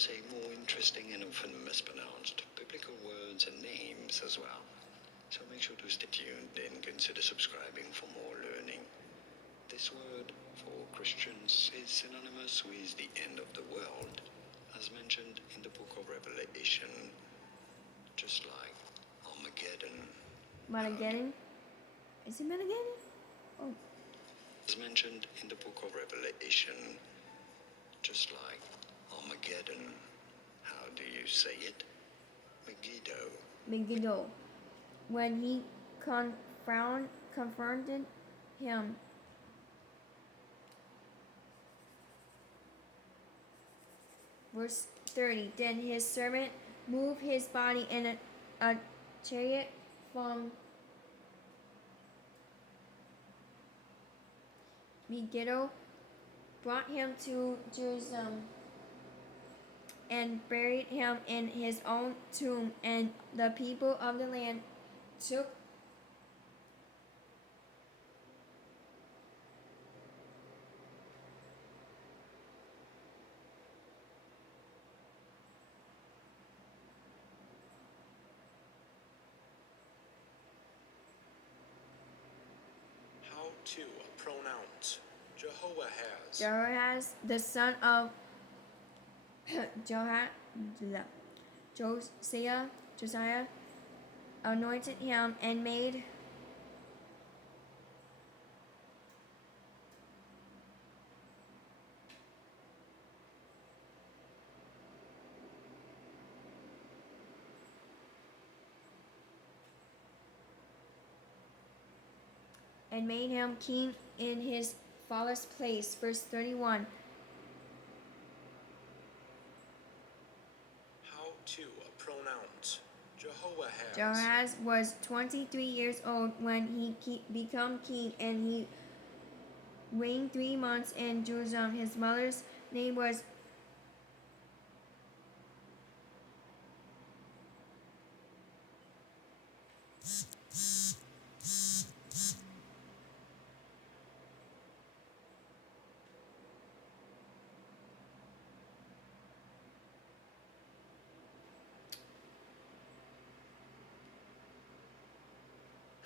say more interesting and often mispronounced biblical words and names as well. So make sure to stay tuned and consider subscribing for more learning. This word for Christians is synonymous with the end of the world, as mentioned in the book of Revelation, just like Armageddon. Armageddon? Is it Armageddon? Oh. As mentioned in the book of Revelation, just like Armageddon. How do you say it? Megiddo. Megiddo. When he confronted him. Verse 30. Then his servant moved his body in a chariot from Megiddo, brought him to Jerusalem, and buried him in his own tomb, and the people of the land took How to pronounce Jehoahaz. Jehoahaz, the son of Josiah, anointed him and made him king in his father's place. Verse 31. How to pronounce Jehoahaz. Jehoahaz was 23 years old when he became king, and he reigned 3 months in Jerusalem. His mother's name was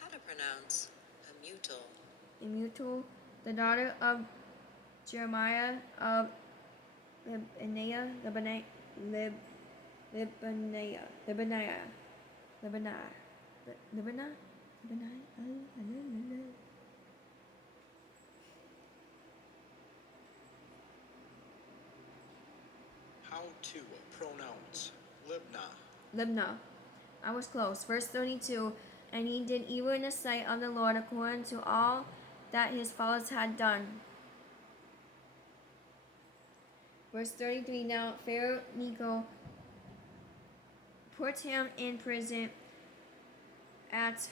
How to pronounce Emutal, the daughter of Jeremiah of Libaniah. How to pronounce Libnah. I was close. Verse 32. And he did evil in the sight of the Lord according to all that his fathers had done. Verse 33. Now Pharaoh Necho put him in prison at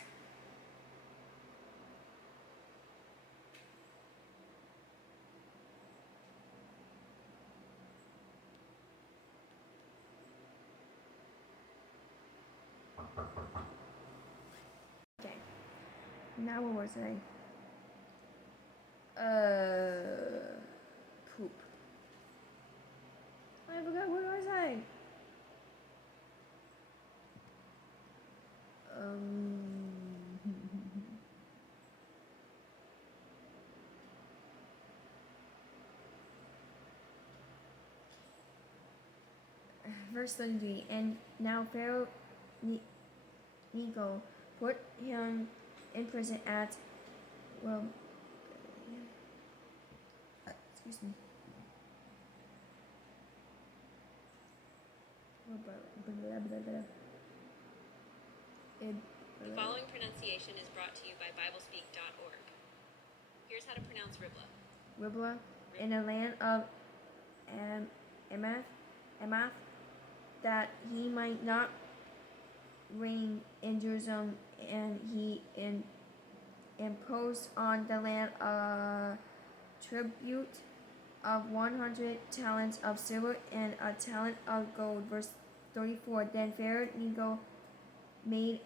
okay. Now what was I? Poop. I forgot what was I? Verse 33. And now Pharaoh Necho put him in prison at, excuse me. The following pronunciation is brought to you by Biblespeak.org. Here's how to pronounce Ribbla. Ribbla, in the land of Amath, that he might not reign in Jerusalem, and he imposed on the land a tribute of 100 talents of silver and a talent of gold. Verse 34. Then Pharaoh Necho made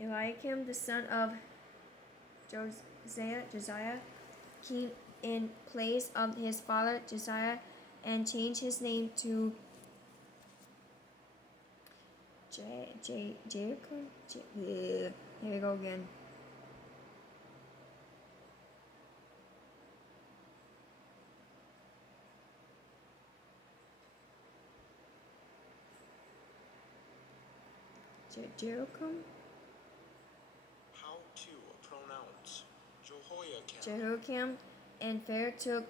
Eliakim, the son of Josiah, came in place of his father Josiah and changed his name to Jehoiakim. Here we go again. Jehoiakim. How to pronounce Jehoiakim. Jehoiakim, and Pharaoh took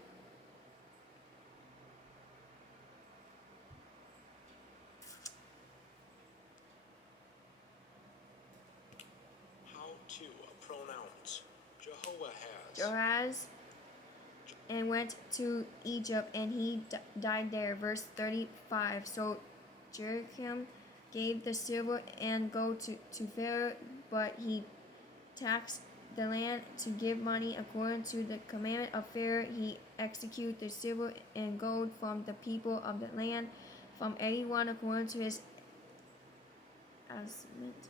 How to pronounce Jehoahaz. Jehoahaz and went to Egypt, and he died there. Verse 35. So Jehoiakim gave the silver and gold to Pharaoh, but he taxed the land to give money according to the commandment of Pharaoh. He executed the silver and gold from the people of the land, from everyone according to his estimate.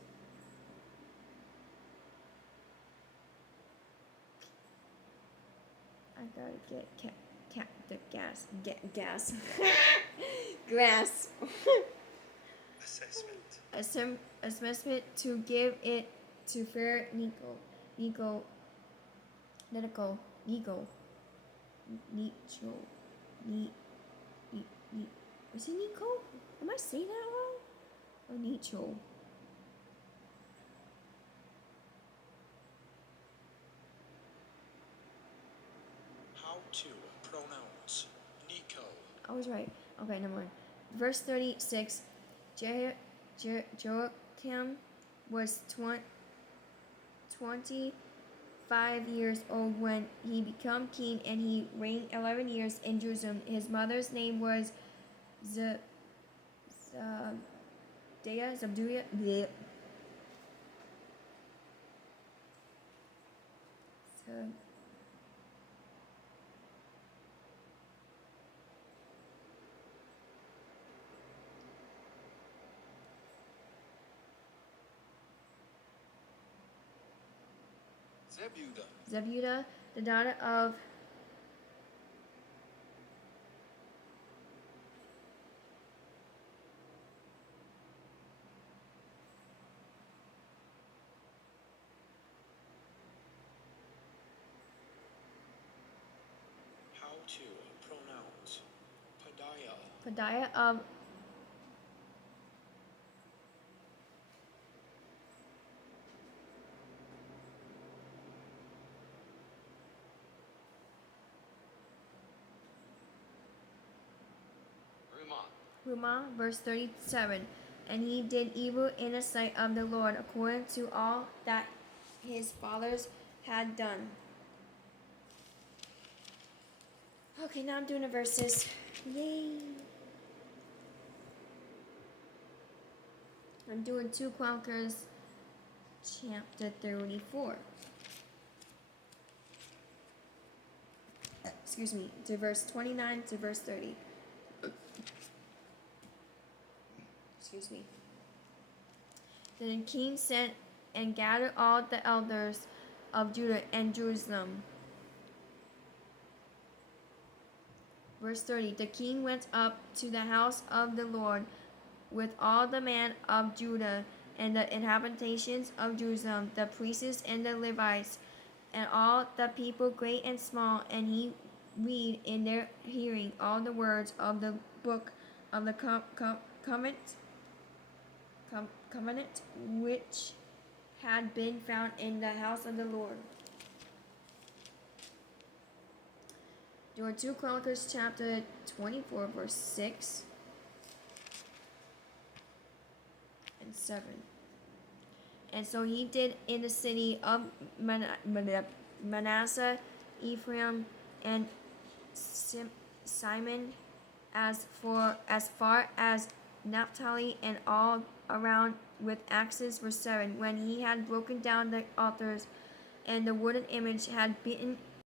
I gotta get the gas. Get gas. Grass. Assessment to give it to Pharaoh Nico. Was it Nico? Am I saying that wrong? Or Nicho? How to pronounce Nico. I was right. Okay, never mind. Verse 36. Jehoiakim was 25 years old when he became king, and he reigned 11 years in Jerusalem. His mother's name was Zabduya. Zebudah, the daughter of How to pronounce Padiah. Padiah of Rumah, verse 37. And he did evil in the sight of the Lord, according to all that his fathers had done. Okay, now I'm doing the verses. Yay! I'm doing 2 Chronicles, chapter 34. Excuse me, to verse 29 to verse 30. Excuse me. Then the king sent and gathered all the elders of Judah and Jerusalem. Verse 30. The king went up to the house of the Lord with all the men of Judah and the inhabitants of Jerusalem, the priests and the Levites, and all the people great and small, and he read in their hearing all the words of the book of the covenant which had been found in the house of the Lord. There are 2 Chronicles chapter 24 verse 6 and 7. And so he did in the city of Manasseh, Ephraim, and Simon, as far as Naphtali, and all around with axes. Verse 7. When he had broken down the altars and the wooden image, had beaten